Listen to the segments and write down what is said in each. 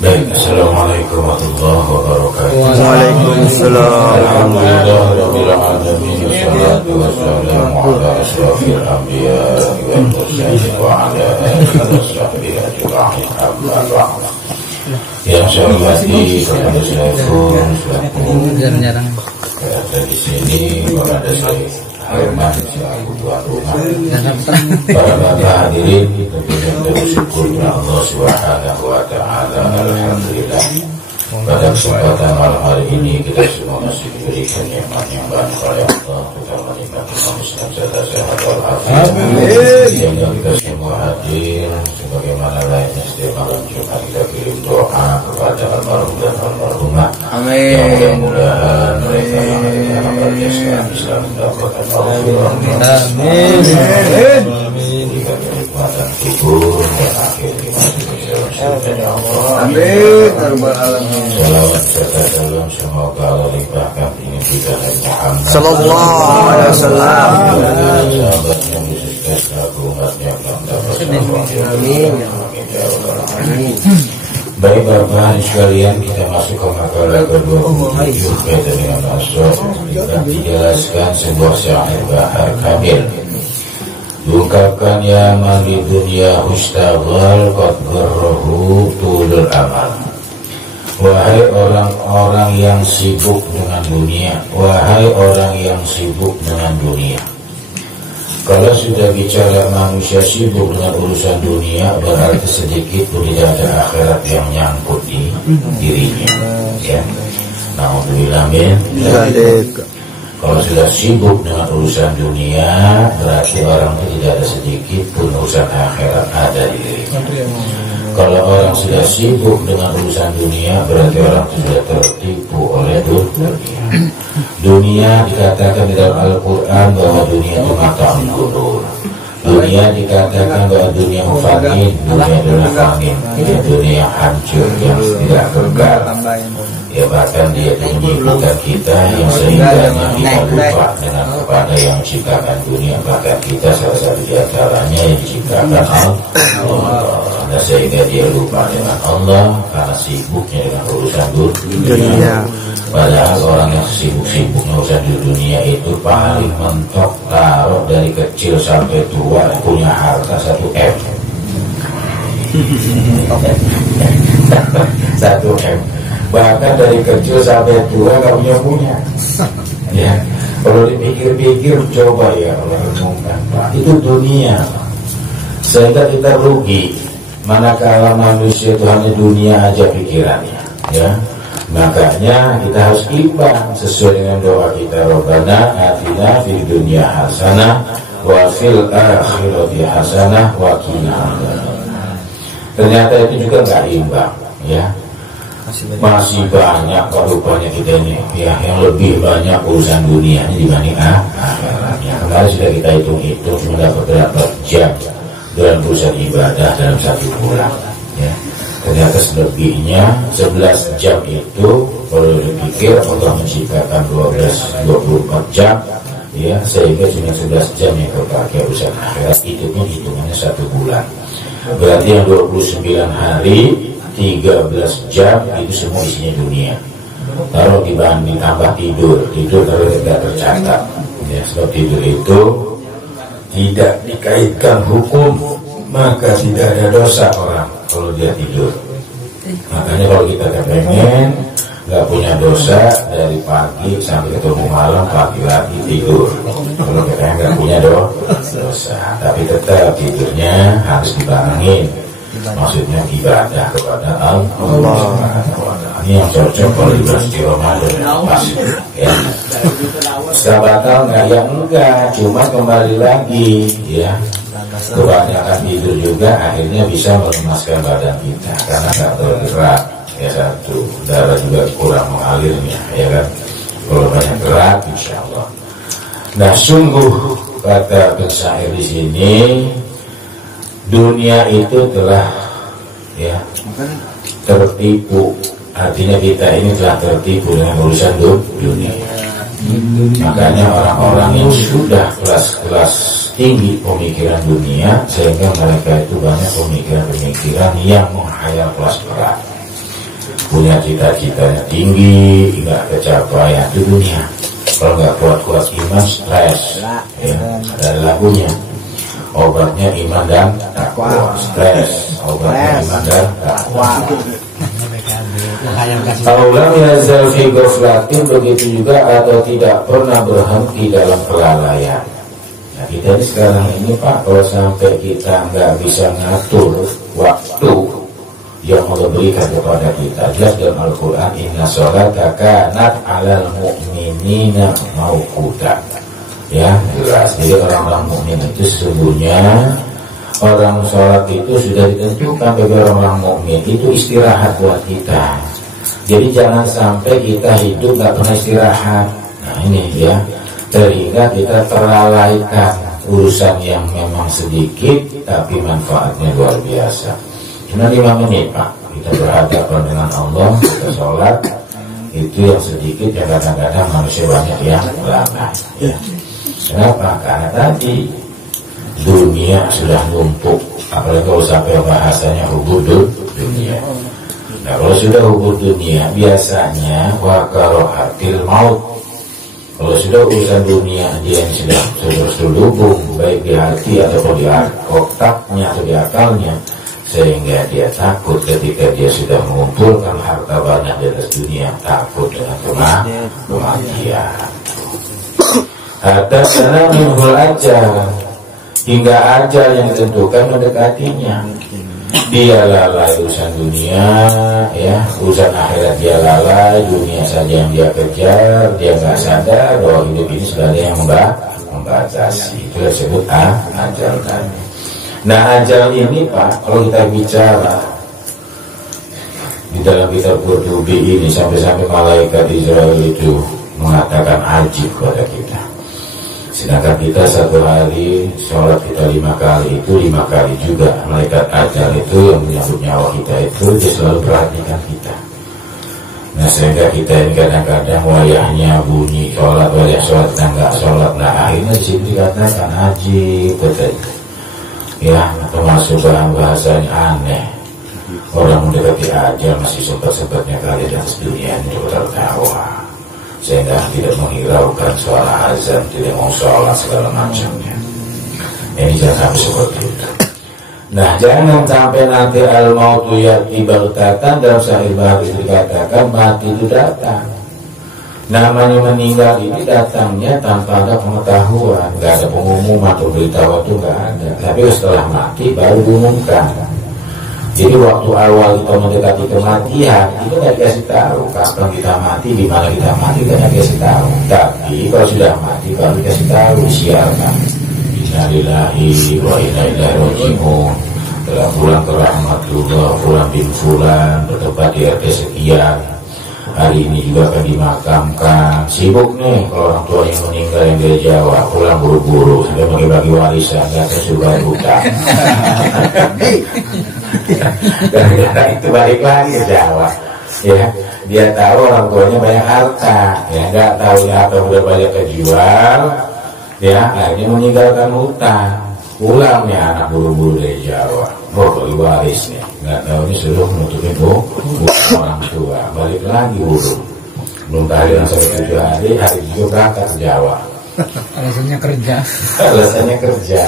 Baik, assalamualaikum warahmatullahi wabarakatuh. Waalaikumsalam. Alhamdulillah rabbil alamin, wassalatu wassalamu ala asyrafil anbiya wal mursalin wa ala alihi washabbihi ajma'in, amma ba'd. Yang saya hormati kepada Saiful selaku berada di sini, berada saya hormat selaku tuan rumah. Para bapak hadirin, tentunya bersyukur kepada Allah Subhanahu wa taala. Alhamdulillah, pada kesempatan malam hari ini kita semua masih diberikan nikmat yang banyak oleh Allah, terutama nikmat Islam serta sehat walafiat. Sehingga kita semua hadir sebagaimana lainnya setiap malam Jumat kita kirim doa kepada almarhum dan almarhumah. Amin. Yang mudah-mudahan mereka yang telah berjasa Islam mendapatkan taufik. Amin. Berikan kenikmatan kubur dan akhir ya Allah. Amin. Rabbal alamin. Salawat serta salam semoga Allah limpahkan ini kita Nabi Muhammad Sallallahu alaihi wasallam. sahabatnya khususnya selaku umatnya yang dapat Amin. Amin. Baik Bapak sekalian, kita masuk ke makalah ke-27 kaitan dengan asal. Kita dijelaskan sebuah syair bahar kamil. Diungkapkan ya man di dunia hustaghal qad gharrahu tulul amal. Wahai orang-orang yang sibuk dengan dunia, wahai orang yang sibuk dengan dunia. Kalau sudah bicara manusia sibuk dengan urusan dunia, berarti sedikit pun tidak ada akhirat yang nyangkut di dirinya. Ya, alhamdulillah. Kalau sudah sibuk dengan urusan dunia, berarti orang itu tidak ada sedikit pun urusan akhirat ada di dirinya. Kalau orang sudah sibuk dengan urusan dunia, berarti orang itu sudah tertipu oleh dunia. Dunia dikatakan di dalam Al-Quran bahwa dunia itu mata'un ghurur. Dunia dikatakan bahwa dunia mufanin, dunia adalah fani, dunia hancur yang tidak kekal. Ya bahkan dia menyibukkan kita yang sehingga kita lupa dengan kepada yang menciptakan dunia. Bahkan kita salah satu di antaranya yang diciptakan Allah. Dan sehingga dia lupa dengan Allah karena sibuknya dengan urusan dunia. Padahal orang yang sibuk-sibuknya urusan di dunia itu paling mentok taruh dari kecil sampai tua punya harta 1 M. 1 M. Bahkan dari kecil sampai tua gak punya. Ya, kalau dipikir-pikir coba ya Allah renungkan, Pak, itu dunia. Sehingga kita rugi. Manakala manusia itu hanya dunia aja pikirannya, ya. Makanya kita harus imbang sesuai dengan doa kita, Rabbana atina fid dunya hasanah wa fil akhirati hasanah wa qina adzabannar. Ternyata itu juga nggak imbang, ya. Masih banyak rupanya kita ini, ya, yang lebih banyak urusan dunianya dibanding akhiratnya. Kemarin sudah kita hitung-hitung cuma dapat berapa jam dalam urusan ibadah dalam 1 bulan, ya. Ternyata selebihnya 11 jam itu kalau dipikir Allah menciptakan 24 jam, ya, sehingga cuma 11 jam yang terpakai urusan akhirat. Itu pun hitungannya 1 bulan. Berarti yang 29 hari 13 jam itu semua isinya dunia. Kalau dibanding tambah tidur kalau tidak tercatat, ya, sebab tidur itu tidak dikaitkan hukum, maka tidak ada dosa orang kalau dia tidur. Makanya kalau kita pengen nggak punya dosa dari pagi sampai ketemu malam, pagi lagi tidur. Kalau kita nggak punya dosa, tapi tetap tidurnya harus dibarengin. Maksudnya ibadah kepada Allah. Ini yang cocok kalau di bulan Ramadan pas, ya. Setelah batal nggak? Ya enggak, cuma kembali lagi, ya. Kebanyakan tidur juga akhirnya bisa melemaskan badan kita karena nggak bergerak, ya. Satu, darah juga kurang mengalirnya, ya kan. Kalau banyak gerak, insya Allah. Nah, sungguh kata pensair di sini, dunia itu telah, ya, tertipu. Artinya kita ini telah tertipu dengan urusan dunia. Makanya orang-orang yang sudah kelas-kelas tinggi pemikiran dunia, sehingga mereka itu banyak pemikiran-pemikiran yang menghayal kelas berat, punya cita-citanya tinggi, nggak kecapai itu dunia. Kalau nggak kuat-kuat iman, stres. Ya, ada lagunya. Obatnya iman dan takwa. Stres. Obatnya iman dan takwa. Aulam yazal fi ghaflatin, begitu juga atau tidak pernah berhenti dalam kelalaian. Nah, kita ini sekarang ini Pak, kalau sampai kita nggak bisa ngatur waktu yang Allah berikan kepada kita, jelas dalam Al-Quran, inna sholata kanat alal mu'minina mauquta. Ya, jelas. Jadi orang-orang mukmin itu sesungguhnya, orang sholat itu sudah ditentukan bagi orang-orang mukmin, itu istirahat buat kita. Jadi jangan sampai kita hidup nggak pernah istirahat. Nah ini ya, sehingga kita terlalaikan urusan yang memang sedikit tapi manfaatnya luar biasa. Cuma 5 menit Pak, kita berhadapan dengan Allah, kita sholat, itu yang sedikit yang kadang-kadang manusia banyak yang lalai. Ya. Kenapa? Karena tadi dunia sudah numpuk, apalagi kalau sampai bahasanya hubudul dunia. Nah kalau sudah hubud dunia, biasanya wakarohatil maut. Kalau sudah urusan dunia dia yang sudah terselubung, baik di hati ataupun di otaknya atau di akalnya, sehingga dia takut ketika dia sudah mengumpulkan harta banyak di atas dunia, takut dengan kematian. Hatta sana minhul ajal, hingga ajal yang ditentukan mendekatinya. Dia lalai urusan dunia, ya, urusan akhirat dia lalai, dunia saja yang dia kejar, dia nggak sadar bahwa hidup ini sebenarnya yang membatasi. Itu disebut ajal tadi. Nah ajal ini Pak, kalau kita bicara di dalam kitab Qurtubi ini, sampai-sampai malaikat Israel itu mengatakan ajib kepada kita. Sedangkan kita satu hari sholat kita 5 kali, itu 5 kali juga malaikat ajal itu yang menyambut nyawa kita itu dia selalu perhatikan kita. Nah sehingga kita ini kadang-kadang wayahnya bunyi sholat, wayah sholat dan nggak sholat. Nah akhirnya di sini dikatakan ajib betul. Ya, termasuk bahasanya aneh. Orang mendekati ajal masih sempat-sempatnya kali di atas dunia ini tertawa, sehingga tidak menghiraukan suara azan, tidak mau sholat segala macamnya. Ini jangan sampai seperti itu. Nah, jangan sampai nanti al-mautu ya'ti baghtatan, dalam sahih Bukhari dikatakan mati itu datang. Namanya meninggal ini datangnya tanpa ada pengetahuan, nggak ada pengumuman atau beritahu itu nggak ada. Tapi setelah mati baru diumumkan. Jadi waktu awal kita mendekati kematian itu nggak dikasih tahu kapan kita mati, di mana kita mati, nggak dikasih tahu. Tapi kalau sudah mati baru dikasih tahu, siarkan. Innalillahi wa inna ilaihi raji'un. Telah pulang ke rahmatullah, pulang bin fulan, bertempat di RT sekian. Hari ini juga akan dimakamkan. Sibuk nih kalau orang tua yang meninggal yang dari Jawa, pulang buru-buru sampai bagi-bagi warisan, nggak tersudah buta. Gara-gara itu balik lagi ke Jawa. Ya, dia tahu orang tuanya banyak harta, ya nggak tahu apa udah banyak kejual, ya akhirnya meninggalkan hutang. Pulang nih anak buru-buru dari Jawa, bagi waris nih, nggak tahu ini suruh nutupin orang tua, balik lagi buru, belum tahlilan sampai 7 hari, hari juga berangkat ke Jawa. Alasannya kerja. Alasannya kerja.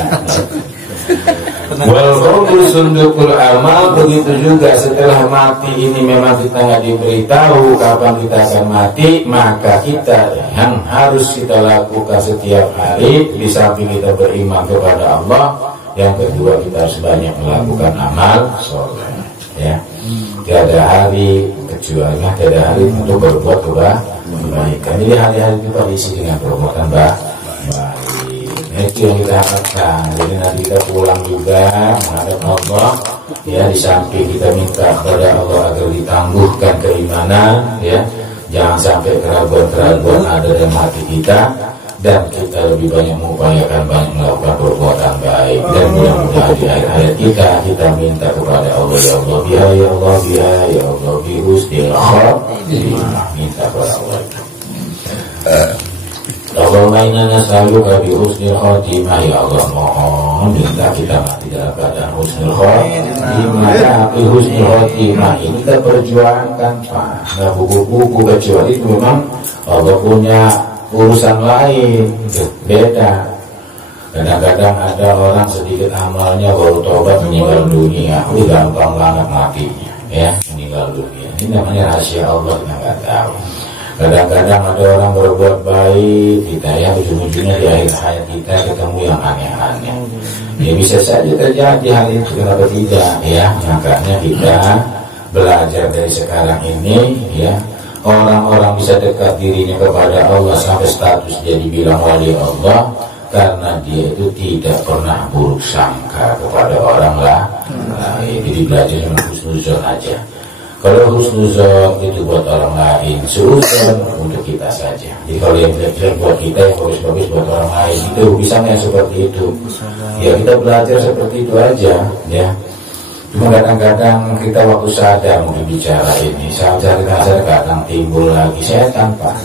Walaupun sundukul amal, begitu juga setelah mati ini memang kita nggak diberitahu kapan kita akan mati, maka kita yang harus kita lakukan setiap hari di samping kita beriman kepada Allah, yang kedua kita harus banyak melakukan amal soleh. Ya, tidak ada hari kecuali tidak ada hari untuk berbuat kebaikan. Jadi hari-hari kita diisi dengan perbuatan baik. Itu yang kita harapkan. Jadi nanti kita pulang juga menghadap Allah, ya, di samping kita minta kepada Allah agar ditangguhkan keimanan, ya, jangan sampai keraguan-keraguan ada dalam hati kita, dan kita lebih banyak mengupayakan banyak melakukan perbuatan baik. Dan mudah-mudahan di akhir hayat kita minta kepada Allah, ya Allah biha, ya Allah biha, ya Allah bihusnil khotimah, minta kepada Allah. Allahumma inna nas'aluka bi husnil khotimah. Ya Allah, mohon minta kita mati dalam keadaan husnul khotimah. Tapi husnul khotimah ini kita perjuangkan, Pak. Nggak buku-buku, kecuali itu memang Allah punya urusan lain, beda. Kadang-kadang ada orang sedikit amalnya baru tobat meninggal dunia, gampang banget matinya, ya, meninggal dunia. Ini namanya rahasia Allah, kita nggak tahu. Kadang-kadang ada orang berbuat baik, kita ya ujung-ujungnya di akhir hayat kita ketemu yang aneh-aneh. Ya bisa saja terjadi hal itu, kenapa tidak? Ya, makanya kita belajar dari sekarang ini, ya. Orang-orang bisa dekat dirinya kepada Allah sampai status dia dibilang wali Allah karena dia itu tidak pernah buruk sangka kepada orang lain. Jadi belajar dengan husnuzon aja. Kalau husnuzon itu buat orang lain, suudzon untuk kita saja. Jadi kalau yang jelek-jelek buat kita, yang bagus-bagus buat orang lain, itu bisa nggak seperti itu? Ya kita belajar seperti itu aja, ya. Cuma kadang-kadang kita waktu sadar mungkin bicara ini, sadar kadang timbul lagi setan, Pak,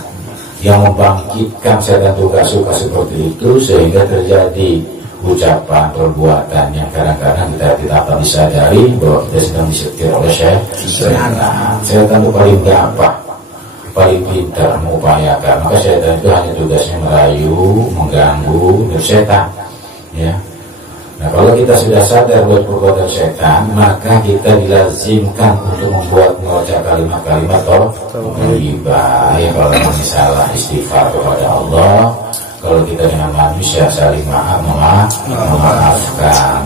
yang membangkitkan setan juga suka seperti itu sehingga terjadi ucapan, perbuatan yang kadang-kadang kita tidak akan disadari bahwa kita sedang disetir oleh setan. Setan itu paling gampang, paling pintar mengupayakan. Maka setan itu hanya tugasnya merayu, mengganggu, bersetan, ya. Nah kalau kita sudah sadar buat perbuatan setan, maka kita dilazimkan untuk membaca kalimat-kalimat thayyibah. Ya kalau misalnya istighfar kepada Allah, kalau kita dengan manusia saling memaafkan.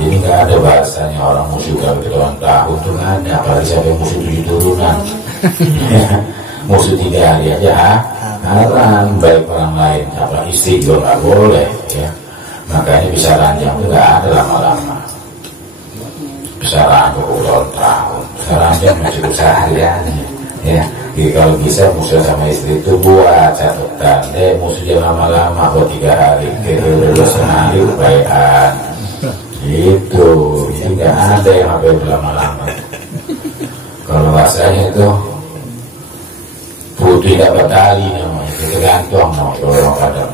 Jadi nggak ada bahasanya orang musuh kalau bertahun-tahun itu nggak ada. Apalagi siapa yang musuh 7 turunan, musuh 3 hari aja. Haram baik orang lain, apa istri juga nggak boleh, ya. Makanya bisa ranjang itu nggak ada lama-lama. Bisa ranjang bertahun-tahun, bisa ranjang masih seharian, ya. Jadi kalau bisa musuh sama istri itu buat catatan, musuh jangan lama-lama buat 3 hari, kedua sehari kebaikan. Gitu, jadi nggak ada yang sampai berlama-lama. Kalau bahasanya itu putih dapat tali namanya, itu tergantung kalau orang kadang,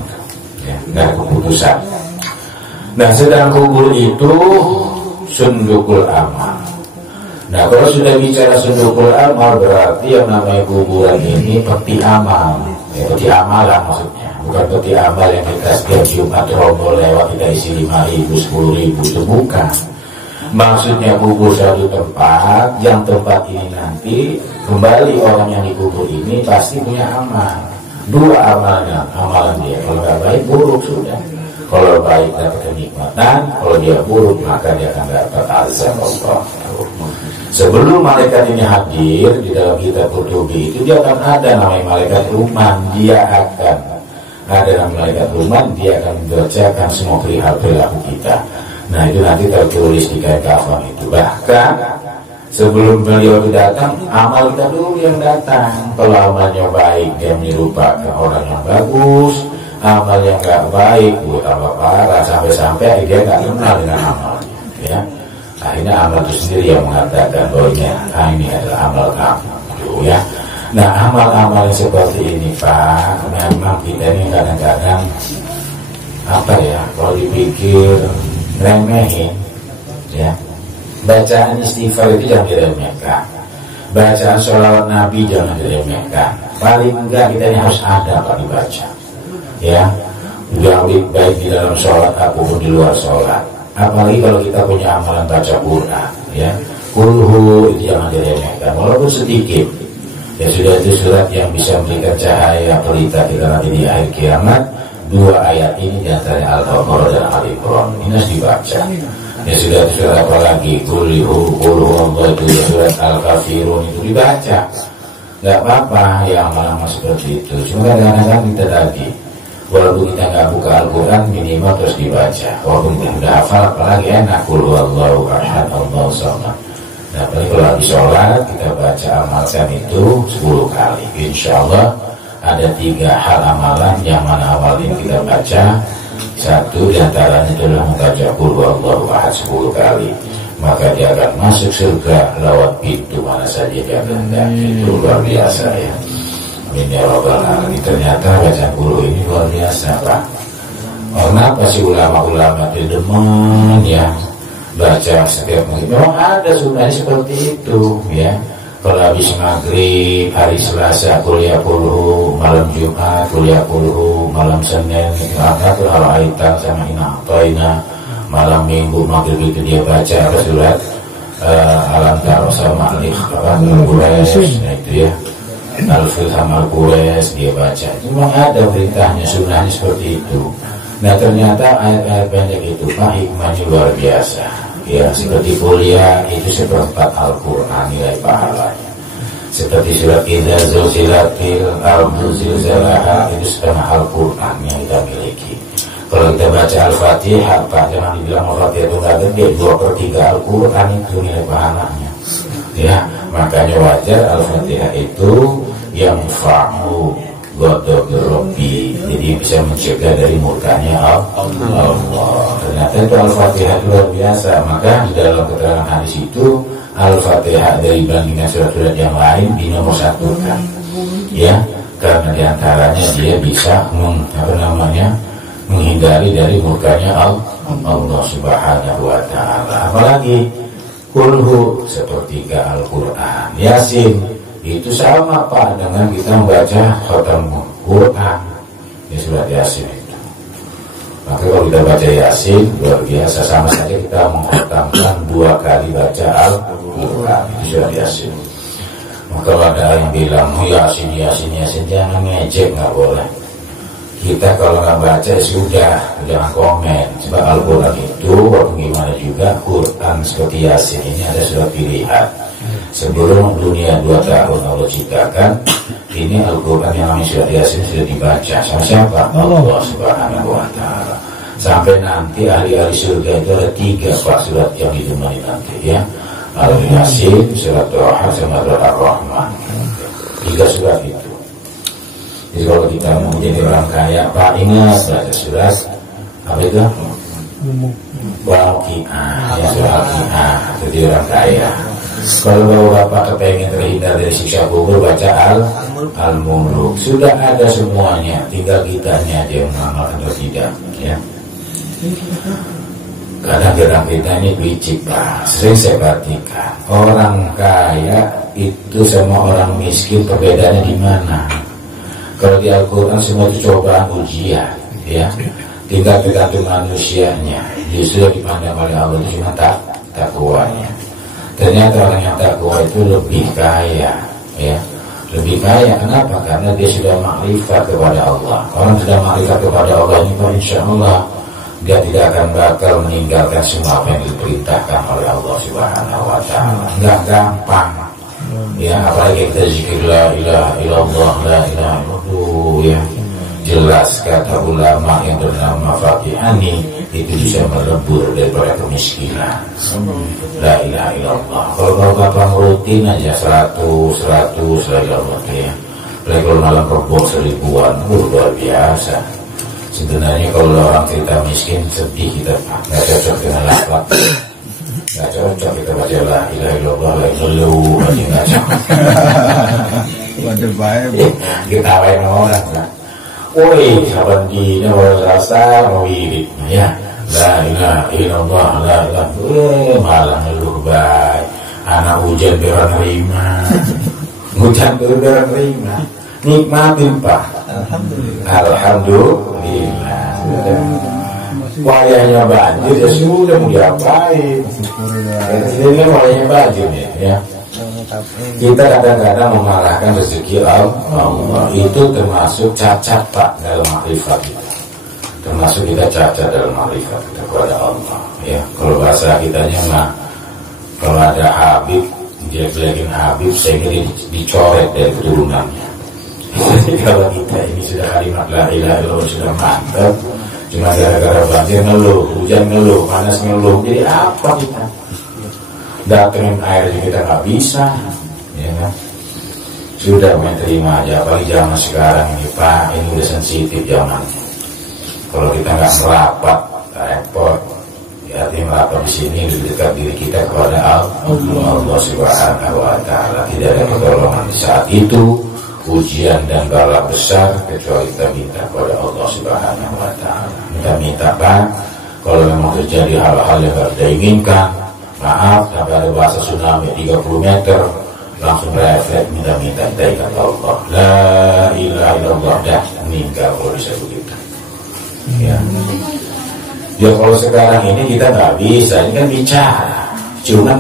ya, nggak keputusan. Nah sedang kubur itu sundukul amal. Nah kalau sudah bicara sundukul amal berarti yang namanya kuburan ini peti amal, ya, peti amalan maksudnya. Bukan peti amal yang kita setiap Jumat rombol lewat kita isi 5.000, 10.000, itu bukan. Maksudnya kubur satu tempat, yang tempat ini nanti kembali orang yang dikubur ini pasti punya amal. 2 amalnya, amalan dia. Kalau nggak baik buruk sudah. Kalau baik dapat kenikmatan, kalau dia buruk maka dia akan dapat azab Allah. Sebelum malaikat ini hadir di dalam kitab Qutubi itu dia akan ada namanya malaikat Ruman. Dia akan ada namanya malaikat Ruman. Dia akan membacakan semua perihal perilaku kita. Nah itu nanti tertulis di kain kafan itu. Bahkan sebelum beliau datang, amal kita dulu yang datang. Kalau amalnya baik dia menyerupakan orang yang bagus. Amal yang gak baik, tambah parah, sampai-sampai dia gak kenal dengan amalnya, ya. Akhirnya amal itu sendiri yang mengatakan bahwa ini adalah amal kamu, ya. Nah amal-amal yang seperti ini, Pak, memang kita ini kadang-kadang apa ya, kalau dipikir remehin, ya. Bacaan istighfar itu jangan diremehkan, bacaan sholawat Nabi jangan diremehkan. Paling enggak kita ini harus ada Pak dibaca, ya. Yang lebih baik di dalam sholat ataupun di luar sholat. Apalagi kalau kita punya amalan baca Quran, ya. Kulhu itu jangan diremehkan, walaupun sedikit. Ya sudah, itu surat yang bisa memberikan cahaya pelita kita nanti di akhir kiamat. 2 ayat ini diantaranya Al-Baqarah dan Al-Imran. Ini harus dibaca. Ya sudah, itu surat apa lagi? Kulhu Allah itu surat Al-Kafirun itu dibaca. Nggak apa-apa ya amal-amal seperti itu. Cuma kadang-kadang kita tadi, walaupun kita nggak buka Al-Quran, minimal terus dibaca. Walaupun kita udah hafal, apalagi enak. Qul huwallahu ahad, Allahu samad. Nah, apalagi kalau habis sholat kita baca amalkan itu 10 kali. Insya Allah ada 3 hal amalan yang mana awal ini kita baca. 1 diantaranya adalah membaca Qul huwallahu ahad 10 kali. Maka dia akan masuk surga lewat pintu mana saja dia kehendaki. Itu luar biasa, ya. Amin ya rabbal alamin. Ternyata bacaan guru ini luar biasa, Pak. Kenapa sih ulama-ulama itu demen ya baca setiap maghrib? Memang ada sunnahnya seperti itu ya. Kalau habis maghrib hari Selasa kuliah puluh, malam Jumat kuliah puluh, malam Senin atau Al-Aitan sama Ina'toina, malam Minggu maghrib itu dia baca surat Alam Taro sama Al-Quraish, nah itu ya, Al-Fil sama Al-Quraish dia baca. Memang ada beritanya, sunnahnya seperti itu. Nah ternyata ayat-ayat pendek itu Pak, hikmahnya luar biasa ya. Seperti kuliah itu seperempat Al-Quran nilai pahalanya. Seperti surat Idza Zulzilatil Ardu Zilzalaha itu setengah Al-Quran yang kita miliki. Kalau kita baca Al-Fatihah Pak, jangan dibilang Al-Fatihah itu nggak gede, 2/3 Al-Quran itu nilai pahalanya ya. Makanya wajar Al-Fatihah itu yang fa'u Godok Robi, jadi bisa mencegah dari murkanya Allah. Ternyata itu Al-Fatihah luar biasa. Maka di dalam keterangan hadis itu Al-Fatihah dari bandingan surat-surat yang lain dinomor-satukan ya, karena diantaranya dia bisa menghindari dari murkanya Allah Subhanahu wa ta'ala. Apalagi kulhu sepertiga Al-Quran, Yasin itu sama Pak dengan kita membaca khatam Quran di surat Yasin itu. Maka kalau kita baca Yasin luar biasa, sama saja kita mengkhatamkan 2 kali baca Al-Quran di surat Yasin. Maka kalau ada yang bilang Yasin jangan ngejek, nggak boleh. Kita kalau nggak baca sudah, jangan komen. Sebab Al-Quran itu walaupun gimana juga Quran seperti Yasin ini ada surat pilihan. Sebelum dunia 2 tahun Allah ciptakan, ini Al-Quran yang namanya surat Yasin sudah dibaca sama siapa? Allah Subhanahu wa ta'ala. Sampai nanti ahli-ahli surga itu ada 3 Pak surat yang ditemani nanti ya. Al-Yasin, surat Toha, sama surat Ar-Rahman. 3 surat itu. Jadi kalau kita mau menjadi orang kaya Pak, ingat baca surat apa itu? Waqi'ah, ya surat Waqi'ah, jadi orang kaya. Kalau Bapak kepengen terhindar dari siksa kubur, baca Al-Mulk. Sudah ada semuanya, tinggal kitanya aja yang mengamalkan atau tidak ya. Kadang-kadang kita ini licik Pak. Sering saya perhatikan orang kaya itu sama orang miskin perbedaannya di mana? Kalau di Al-Quran semua itu cobaan ujian ya. Tinggal tergantung manusianya. Justru dipandang oleh Allah itu cuma takwanya. Ternyata orang yang takwa itu lebih kaya ya. Lebih kaya, kenapa? Karena dia sudah makrifat kepada Allah. Orang sudah makrifat kepada Allah ini Pak, insya Allah dia tidak akan bakal meninggalkan semua apa yang diperintahkan oleh Allah Subhanahu wa ta'ala. Enggak gampang ya, apalagi kita zikir la ilaha illallah, la ilaha illallah ya. Jelas kata ulama yang bernama Fatihani itu bisa melebur daripada kemiskinan. La ilaha illallah. Kalau Bapak rutin aja 100 la ilaha illallah ya. Kalau malam rebok 1000-an, luar biasa. Sebenarnya kalau orang kita miskin sedih kita nggak cocok dengan lafaz, nggak cocok kita baca la ilaha illallah, la ilaha illallah aja nggak cocok. Waduh baik. Kita awain orang kan. Woi, kapan dina wal rasa mawidit ya. La ilaha illallah, la ilaha malah ngeluh baik. Anak hujan beran terima. Hujan beran terima. Nikmatin Pak. Alhamdulillah. Wayahnya banjir ya sudah mau diapain. Ini kan wayahnya banjir ya. Kita kadang-kadang mengalahkan rezeki Allah. Itu termasuk cacat Pak dalam makrifat kita. Termasuk kita cacat dalam makrifat kita kepada Allah ya. Kalau bahasa kitanya mah, kalau ada Habib jelek-jelekin Habib, saya kira dicoret dari keturunannya. Jadi kalau kita ini sudah kalimat la ilaha illallah sudah mantap, cuma gara-gara banjir ngeluh, hujan ngeluh, panas ngeluh, jadi apa kita? Datengin air juga kita nggak bisa ya kan? Sudah main terima aja. Apalagi zaman sekarang ini Pak, ini udah sensitif zamannya. Kalau kita nggak merapat repot ya. Artinya merapat di sini lebih dekat diri kita kepada Allah Subhanahu wa ta'ala. Tidak ada pertolongan di saat itu. ujian dan bala besar kecuali kita minta kepada Allah Subhanahu wa Ta'ala. Minta Pak, kalau memang terjadi hal-hal yang tidak kita inginkan, maaf, sampai ada bahasa tsunami 30 meter, langsung refleks minta kita ingat Allah. La ilaha illallah, dah meninggal kalau bisa begitu. Ya. Ya kalau sekarang ini kita nggak bisa, ini kan bicara, cuman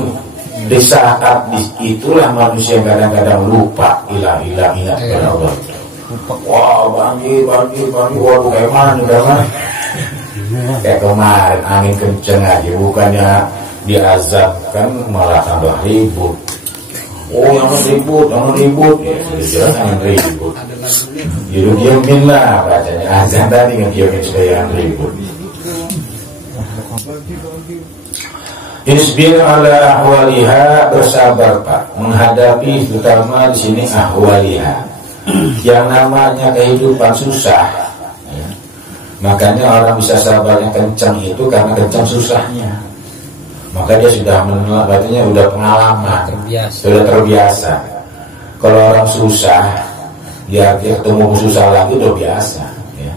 di saat itulah manusia kadang-kadang lupa ilah-ilah ingat kepada Allah. Wah, banjir, waduh kayak mana? Kayak kemarin angin kenceng aja, bukannya diazabkan malah tambah ribut. Oh, jangan ribut, ya sudah jelas jangan ribut. Diamin lah bacanya azan tadi diamin supaya jangan ribut. Isbir ala ahwaliha, bersabar Pak menghadapi, terutama di sini ahwaliha, yang namanya kehidupan susah. Ya. Makanya orang bisa sabar yang kencang itu karena kencang susahnya. Maka dia sudah mengenal, artinya sudah pengalaman, sudah terbiasa. Kalau orang susah, dia ketemu susah lagi udah biasa. Ya.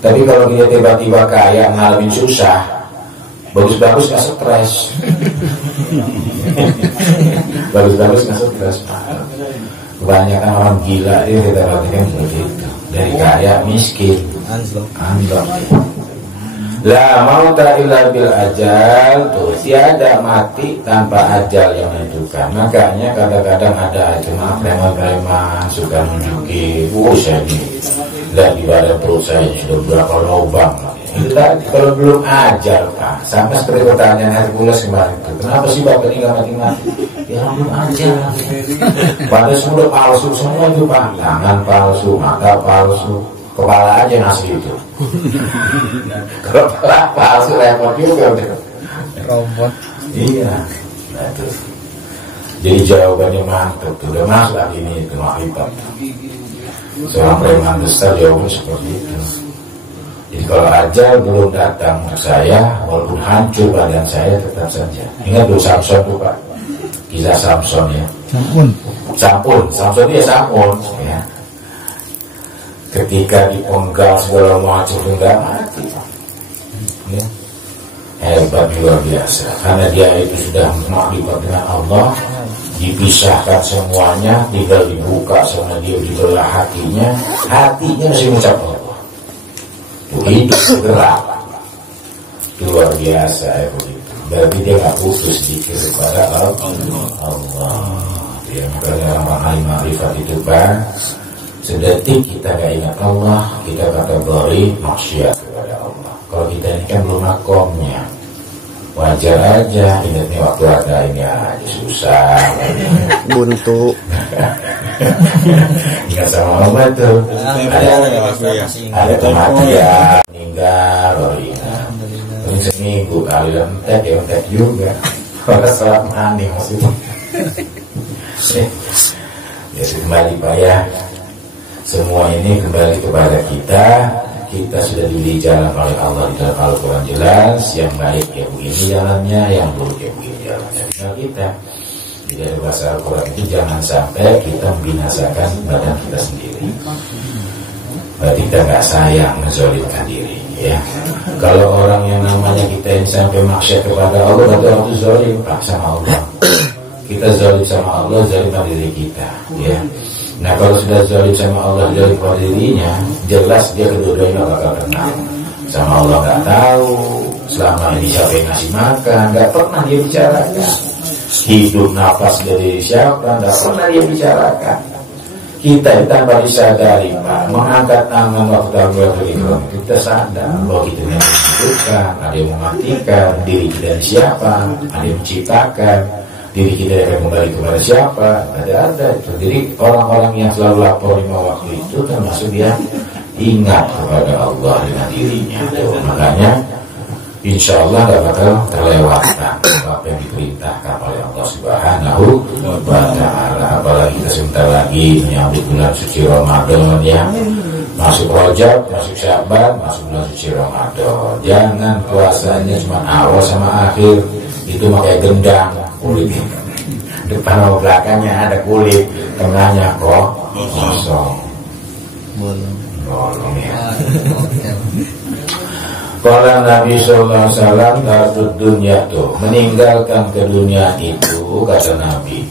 Tapi kalau dia tiba-tiba kaya ngalamin susah, bagus-bagus gak stres. Bagus-bagus gak stres. Kebanyakan orang gila dia kita perhatikan seperti itu. Dari kaya miskin, anjlok. La mauta illa bil ajal, tuh tiada mati tanpa ajal yang menentukan. Makanya kadang-kadang ada cuma preman-preman suka nunjukin, saya ini dan di badan perut saya sudah berapa lubang. Kalau belum ajal Pak, sampai seperti pertanyaan Hercules kemarin itu, kenapa sih Bapak ini gak mati-mati? Ya belum ajal. Padahal sudah palsu semua itu Pak, tangan palsu, mata palsu, kepala aja ngasih itu. Kalau kepala palsu repot juga udah. Robot. Iya. Nah, itu. Jadi jawabannya mantap tuh, udah masuk lagi ini itu makrifat. Seorang preman besar jawabannya seperti itu. Jadi kalau ajal belum datang ke saya, walaupun hancur badan saya tetap saja. Ingat tuh Samson tuh Pak, kisah Samson ya. Samson dia Samson ya. Ketika dipenggal segala macam enggak mati. Ya. Hebat luar biasa. Karena dia itu sudah makrifat dengan Allah, dipisahkan semuanya, tinggal dibuka sama dia, dibelah hatinya masih mengucap Allah. Hidup bergerak luar biasa ya begitu. Berarti dia nggak putus dikir kepada Allah. Dia makanya orang makrifat itu Pak, sedetik kita nggak ingat Allah, kita kategori maksiat kepada Allah. Kalau kita ini kan belum makomnya, wajar aja ingatnya waktu ada ini aja susah. Buntu. Ingat sama Allah tuh. Ada kematian, meninggal, ini seminggu kali entek juga. Orang sholat mandi maksudnya. Ya kembali Pak ya. Semua ini kembali kepada kita. Kita sudah diberi jalan oleh Allah di dalam Al-Quran jelas. Yang baik ya begini jalannya, yang buruk ya begini jalannya. Tinggal kita. Di dalam bahasa Al-Quran itu jangan sampai kita membinasakan badan kita sendiri. Berarti kita nggak sayang menzolimkan diri ya. Kalau orang yang namanya kita yang sampai maksiat kepada Allah, berarti orang itu zolim Pak sama Allah. Kita zolim sama Allah, zolim pada diri kita ya. Nah kalau sudah zolim sama Allah, zolim pada dirinya, jelas dia kedua-duanya bakal kenal sama Allah. Nggak tahu selama ini siapa yang ngasih makan, nggak pernah dia bicarakan. Hidup nafas dari siapa, nggak pernah dia bicarakan. Kita tanpa disadari Pak, mengangkat tangan waktu Allah kita sadar bahwa kita yang menentukan, ada yang mematikan diri kita dari siapa, ada yang menciptakan diri kita yang kembali kepada siapa, ada itu. Jadi orang-orang yang selalu lapor lima waktu itu termasuk dia ingat kepada Allah dengan dirinya. Tuh, makanya insya Allah gak bakal terlewatkan apa yang diperintahkan oleh Allah Subhanahu wa Ta'ala. Apalagi kita sebentar lagi menyambut bulan suci Ramadan ya. Masuk Rajab, masuk Syaban, masuk bulan suci Ramadan. Jangan puasanya cuma awal sama akhir. Itu pakai gendang kulit. Depan sama belakangnya ada kulit, tengahnya kok kosong. Bolong ya. Kalau Nabi Sallallahu Alaihi Wasallam tarkud dunia tuh, meninggalkan ke dunia itu, kata Nabi,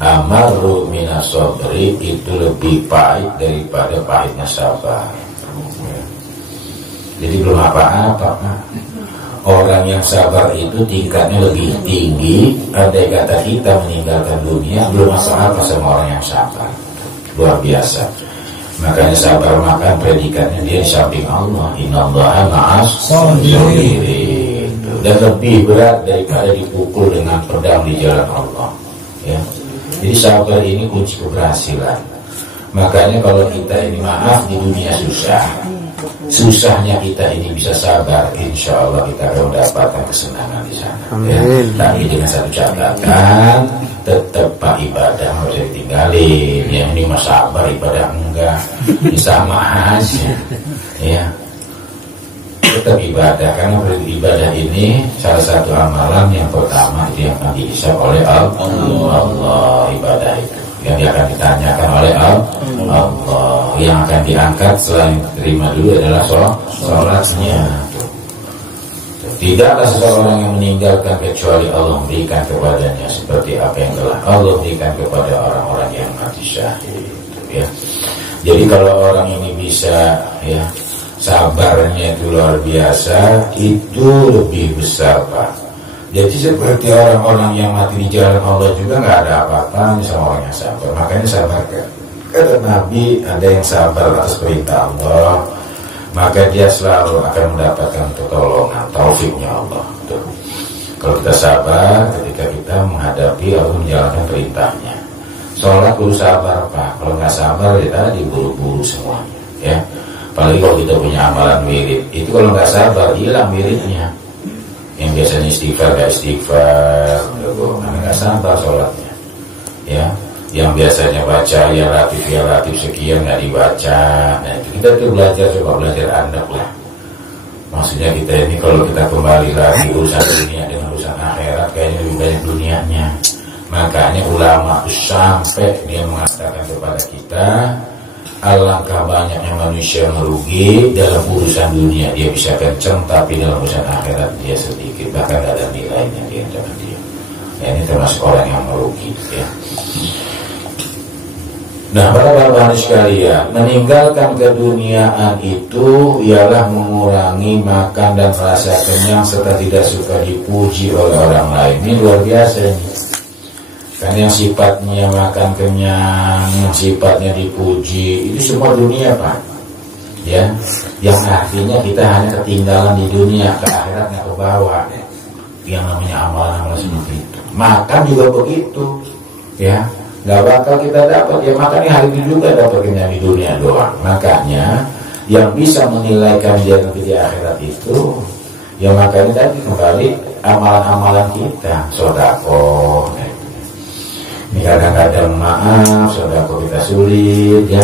amaru minas sabri, itu lebih pahit daripada pahitnya sabar. Jadi belum apa-apa. Orang yang sabar itu tingkatnya lebih tinggi. Andai kata kita meninggalkan dunia, belum apa-apa sama orang yang sabar. Luar biasa. Makanya sabar makan predikatnya dia samping Allah. Innallaha ma'as sabirin. Dan lebih berat daripada dipukul dengan pedang di jalan Allah. Ya. Jadi sabar ini kunci keberhasilan. Makanya kalau kita ini maaf di dunia susah, susahnya kita ini bisa sabar, insya Allah kita akan mendapatkan kesenangan di sana. Ya. Tapi dengan satu catatan, tetap pak ibadah harus ditinggalin. Yang ini mah sabar, ibadah enggak, sama aja. Ya, tetap ibadah, karena beribadah ini salah satu amalan yang pertama itu yang akan dihisab oleh Allah. Ibadah itu yang akan ditanyakan oleh Allah. Yang akan diangkat selain terima dulu adalah sholatnya. Tidaklah seseorang yang meninggalkan kecuali Allah memberikan kepadanya seperti apa yang telah Allah berikan kepada orang-orang yang mati syahid. Ya. Jadi kalau orang ini bisa, ya, sabarnya itu luar biasa, itu lebih besar, Pak. Jadi seperti orang-orang yang mati di jalan Allah juga nggak ada apa-apanya sama orang yang sabar. Makanya sabar, kata Nabi, ada yang sabar atas perintah Allah, maka dia selalu akan mendapatkan pertolongan, taufiknya Allah. Tuh. Kalau kita sabar ketika kita menghadapi Allah menjalankan perintahnya. Sholat perlu sabar, Pak. Kalau nggak sabar, kita diburu-buru semuanya. Ya. Apalagi kalau kita punya amalan wirid, itu kalau nggak sabar hilang wiridnya. Yang biasanya istighfar gak istighfar, karena nggak sabar sholatnya. Ya. Yang biasanya baca ya latif sekian nggak dibaca. Nah itu kita tuh coba belajar adab lah. Maksudnya kita ini kalau kita kembali lagi urusan dunia dengan urusan akhirat, kayaknya lebih banyak dunianya. Makanya ulama sampai dia mengatakan kepada kita, alangkah banyaknya manusia merugi dalam urusan dunia, dia bisa kenceng, tapi dalam urusan akhirat dia sedikit, bahkan gak ada nilainya dia dengan dia. Nah, ini termasuk orang yang merugi, ya. Nah, para bapak sekalian, meninggalkan keduniaan itu ialah mengurangi makan dan rasa kenyang serta tidak suka dipuji oleh orang lain. Ini luar biasa ini. Kan yang sifatnya makan kenyang, yang sifatnya dipuji, itu semua dunia, Pak. Ya, yang artinya kita hanya ketinggalan di dunia, ke akhirat nggak ke bawah. Yang namanya amalan-amalan seperti itu. Makan juga begitu, ya. Nggak bakal kita dapat, ya makanya hari ini juga dapat kenyang di dunia doang. Makanya yang bisa menilaikan dia nanti di akhirat itu, ya makanya tadi kembali amalan-amalan kita, sedekah. Ini kadang-kadang maaf, sedekah kita sulit, ya.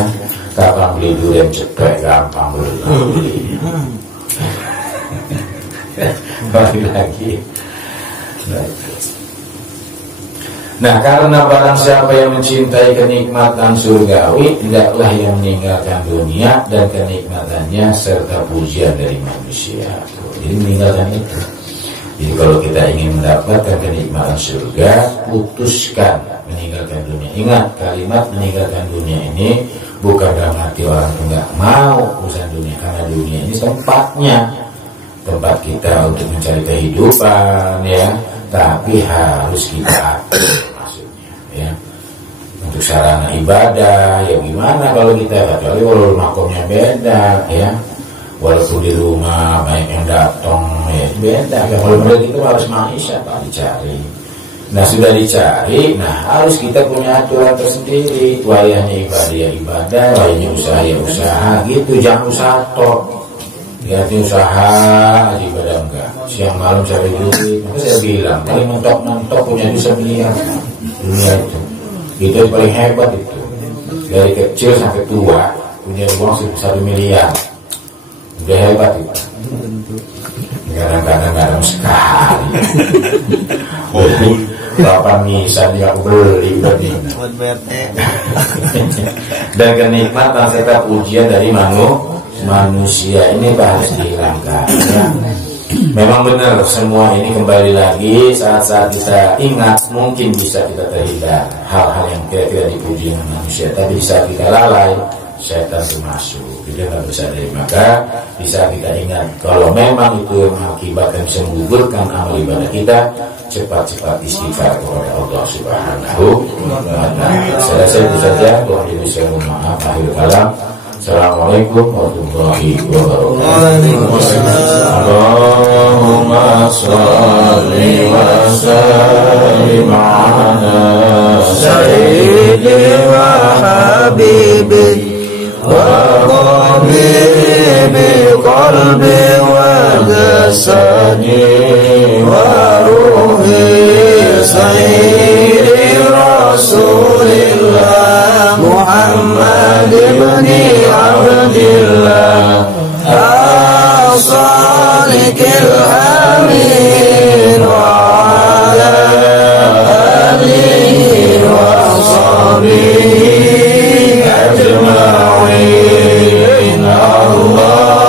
Kapan beli durian cepet, gampang beli. Balik lagi. Nah, karena barang siapa yang mencintai kenikmatan surgawi, hendaklah yang meninggalkan dunia dan kenikmatannya serta pujian dari manusia. Jadi meninggalkan itu. Jadi kalau kita ingin mendapatkan kenikmatan surga, putuskan meninggalkan dunia. Ingat, kalimat meninggalkan dunia ini bukan dalam arti orang enggak mau urusan dunia, karena dunia ini tempatnya, tempat kita untuk mencari kehidupan, ya. Tapi harus kita atur maksudnya, ya. Untuk sarana ibadah, ya gimana kalau kita, kecuali kalau makomnya beda, ya. Walaupun di rumah banyak yang datang, ya beda. Ya, kalau mereka itu harus maisha, Pak, dicari. Nah sudah dicari, nah harus kita punya aturan tersendiri. Wayahnya ibadah ya ibadah, wayahnya usaha ya usaha, gitu. Jangan usaha tok. Lihatnya usaha aja ibadah enggak. Siang malam cari duit. Maka saya bilang paling mentok punya duit miliar dunia itu. Itu yang paling hebat itu. Dari kecil sampai tua punya uang 1 miliar. Udah hebat itu. Kadang-kadang sekali. Bapak nisan yang aku beli berarti. Buat BRT. Dan kenikmatan serta pujian dari manusia ini harus dihilangkan ya. Memang benar semua ini kembali lagi saat-saat kita ingat mungkin bisa kita terhindar hal-hal yang kira-kira dipuji dengan manusia, tapi saat kita lalai setan itu masuk, kita nggak bisa dari. Maka bisa kita ingat kalau memang itu yang mengakibatkan bisa menggugurkan amal ibadah kita, cepat-cepat istighfar kepada Allah Subhanahu wa Ta'ala. Saya rasa itu saja. Tuhan Yesus yang maaf. Akhir kalam. Assalamualaikum warahmatullahi wabarakatuh. Allahumma sholli wa sallim ala sayyidi wa habibi wa qalbi wa jasadi wa ruhi sayyidi Rasulillah Muhammad ibni Abdillah as-salikil amin wa ala alihi wa sahbihi ajma'in.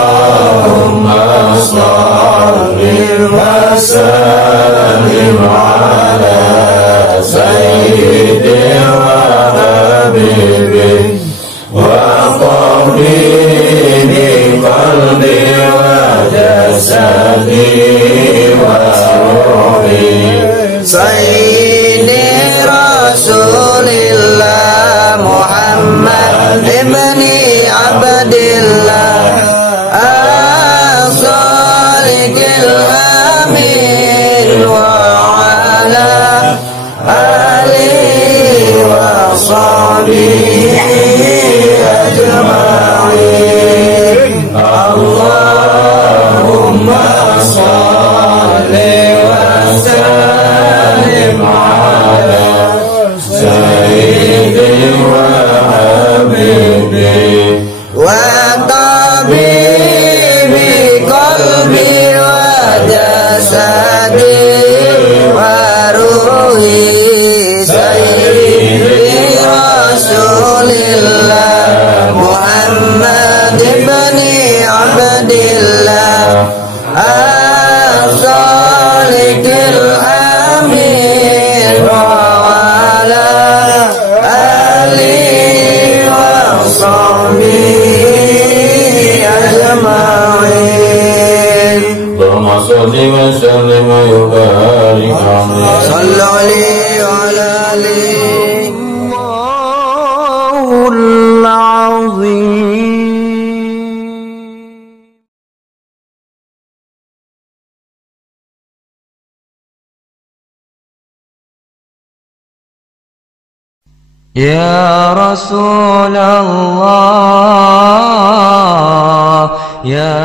Allahumma salli wa sallim ala sayyidi wa habibi wa tabibi qalbi wa jasadi wa ruhi sayyidi Rasulillah Muhammad ibni Abdillah as-salikil amin wa ala alihi wa sahbihi ajma'in. Allahumma salli wa sallim ala sayyidi wa habibi wa tabibi qalbi wa jasadi wa ruhi sayyidi Rasulillah Muhammad ibni Abdillah as-salikil amin wa ala alihi wa sahbihi ajma'in. Allahumma sholli wa sallim wa barik alaihi. Sallu alaihi wa ala alihi. Allahul azim. Ya Rasulullah, ya